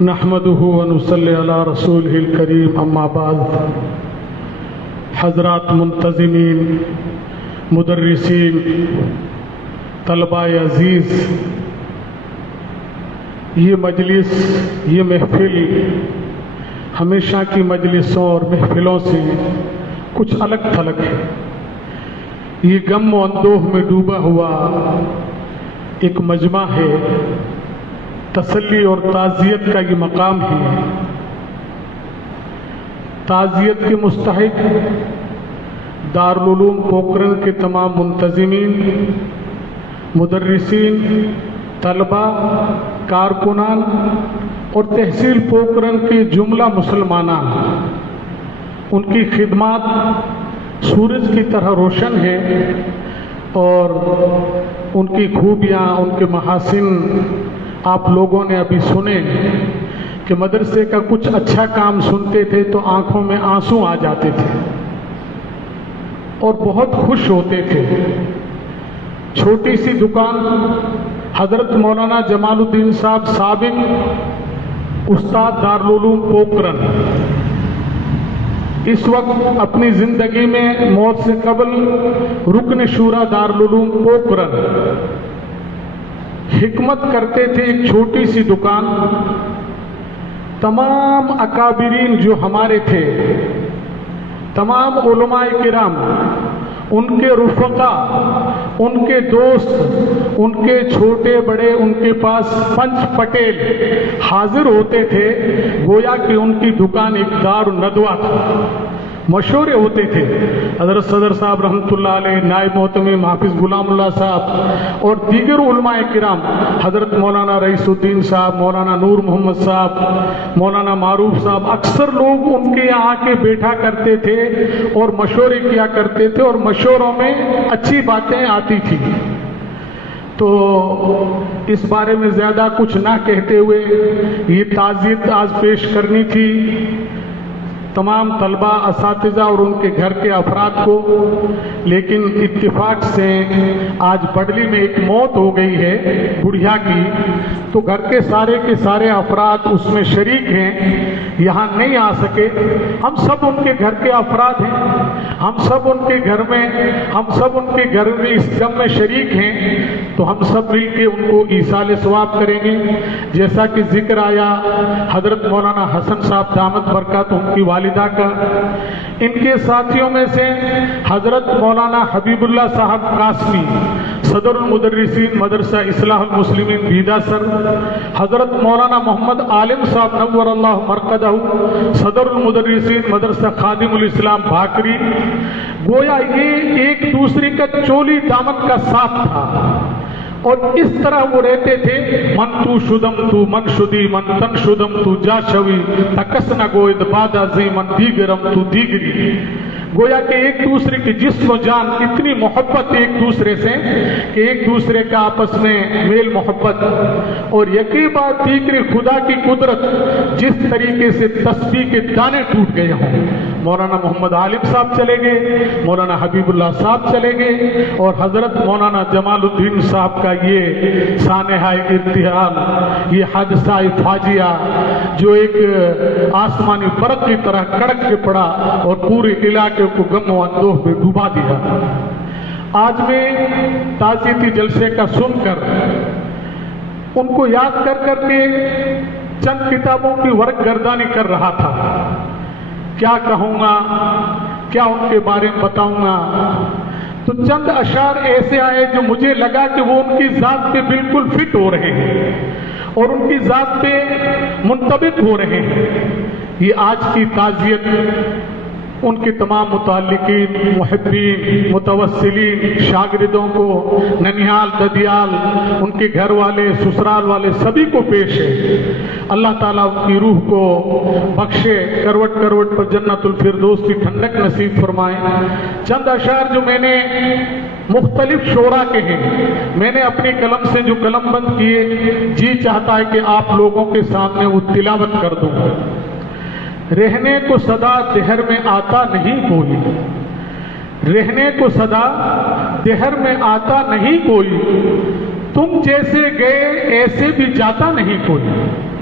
نحمده ونصلی علی رسولہ الکریم، اما بعد۔ حضرات منتظمین، مدرسین، طلباء عزیز، یہ مجلس، یہ محفل ہمیشہ کی مجلسوں اور محفلوں سے کچھ الگ تھلگ ہے۔ یہ غم و اندوہ میں ڈوبا ہوا ایک مجمع ہے، تسلی اور تعزیت کا یہ مقام ہے۔ تعزیت کے مستحق دارالعلوم پوکرن کے تمام منتظمین، مدرسین، طلباء، کارکنان اور تحصیل پوکرن کے جملہ مسلمانان، ان کی خدمات سورج کی طرح روشن ہے اور ان کی خوبیاں، ان کے محاسن آپ لوگوں نے ابھی سنے کہ مدرسے کا کچھ اچھا کام سنتے تھے تو آنکھوں میں آنسو آ جاتے تھے اور بہت خوش ہوتے تھے۔ چھوٹی سی دکان، حضرت مولانا جمال الدین صاحب سابق استاد دارالعلوم پوکرن، اس وقت اپنی زندگی میں موت سے قبل رکن شورا دارالعلوم پوکرن، حکمت کرتے تھے ایک چھوٹی سی دکان۔ تمام اکابرین جو ہمارے تھے، تمام علماء کرام، ان کے رفقا، ان کے دوست، ان کے چھوٹے بڑے، ان کے پاس پنچ پٹیل حاضر ہوتے تھے، گویا کہ ان کی دکان ایک دار الندوہ تھا۔ مشورے ہوتے تھے، حضرت صدر صاحب رحمۃ اللہ علیہ، نائب محتمم حافظ غلام اللہ صاحب اور دیگر علماء کرام، حضرت مولانا رئیس الدین صاحب، مولانا نور محمد صاحب، مولانا معروف صاحب، اکثر لوگ ان کے یہاں کے بیٹھا کرتے تھے اور مشورے کیا کرتے تھے اور مشوروں میں اچھی باتیں آتی تھی۔ تو اس بارے میں زیادہ کچھ نہ کہتے ہوئے یہ تعزیت آج پیش کرنی تھی تمام طلباء، اساتذہ اور ان کے گھر کے افراد کو، لیکن اتفاق سے آج بڑلی میں ایک موت ہو گئی ہے بڑھیا کی، تو گھر کے سارے افراد اس میں شریک ہیں، یہاں نہیں آ سکے۔ ہم سب ان کے گھر کے افراد ہیں، ہم سب ان کے گھر میں اس غم میں شریک ہیں، تو ہم سب مل کے ان کو ایصال ثواب کریں گے۔ جیسا کہ ذکر آیا حضرت مولانا حسن صاحب دامت برکاتہم کی والدہ کا، ان کے ساتھیوں میں سے حضرت مولانا حبیب اللہ صاحب قاسمی، صدر المدرسین مدرسہ اصلاح المسلمین بیدا سر، حضرت مولانا محمد عالم صاحب نور اللہ مرقدہ، صدر المدرسین مدرسہ خادم الاسلام بھاکری، گویا یہ ایک دوسرے کا چولی دامت کا ساتھ تھا اور اس طرح وہ رہتے تھے۔ من تو شدم تو من شدی، من تن شدم تو جا شوی، تکس نہ گوید باد ازی من دیگرم تو دیگری۔ گویا کہ ایک دوسرے کی جسم و جان اتنی محبت ایک دوسرے سے کہ ایک دوسرے کا آپس میں میل محبت، اور یقین بات دیگری خدا کی قدرت، جس طریقے سے تسبیح کے دانے ٹوٹ گئے ہوں۔ مولانا محمد عالم صاحب چلے گئے، مولانا حبیب اللہ صاحب چلے گئے، اور حضرت مولانا جمال الدین صاحب کا یہ سانحہ ارتحال، یہ حادثہ فاجعہ جو ایک آسمانی برق کی طرح کڑک کے پڑا اور پورے علاقے کو غم و اندوہ میں ڈوبا دیا۔ آج میں تعزیتی جلسے کا سن کر ان کو یاد کر کے چند کتابوں کی ورق گردانی کر رہا تھا۔ کیا کہوں گا، کیا ان کے بارے میں بتاؤں گا، تو چند اشعار ایسے آئے جو مجھے لگا کہ وہ ان کی ذات پہ بالکل فٹ ہو رہے ہیں اور ان کی ذات پہ منطبق ہو رہے ہیں۔ یہ آج کی تعزیت ان کے تمام متعلقین، محبین، متوسلین، شاگردوں کو، ننیال، ددیال، ان کے گھر والے، سسرال والے سبھی کو پیش ہے۔ اللہ تعالیٰ ان کی روح کو بخشے، کروٹ کروٹ پر جنت الفردوس کی ٹھنڈک نصیب فرمائے۔ چند اشعار جو میں نے مختلف شعراء کے ہیں، میں نے اپنی قلم سے جو قلم بند کیے، جی چاہتا ہے کہ آپ لوگوں کے سامنے وہ تلاوت کر دوں۔ رہنے کو صدا دہر میں آتا نہیں کوئی، رہنے کو صدا دہر میں آتا نہیں کوئی، تم جیسے گئے ایسے بھی جاتا نہیں کوئی۔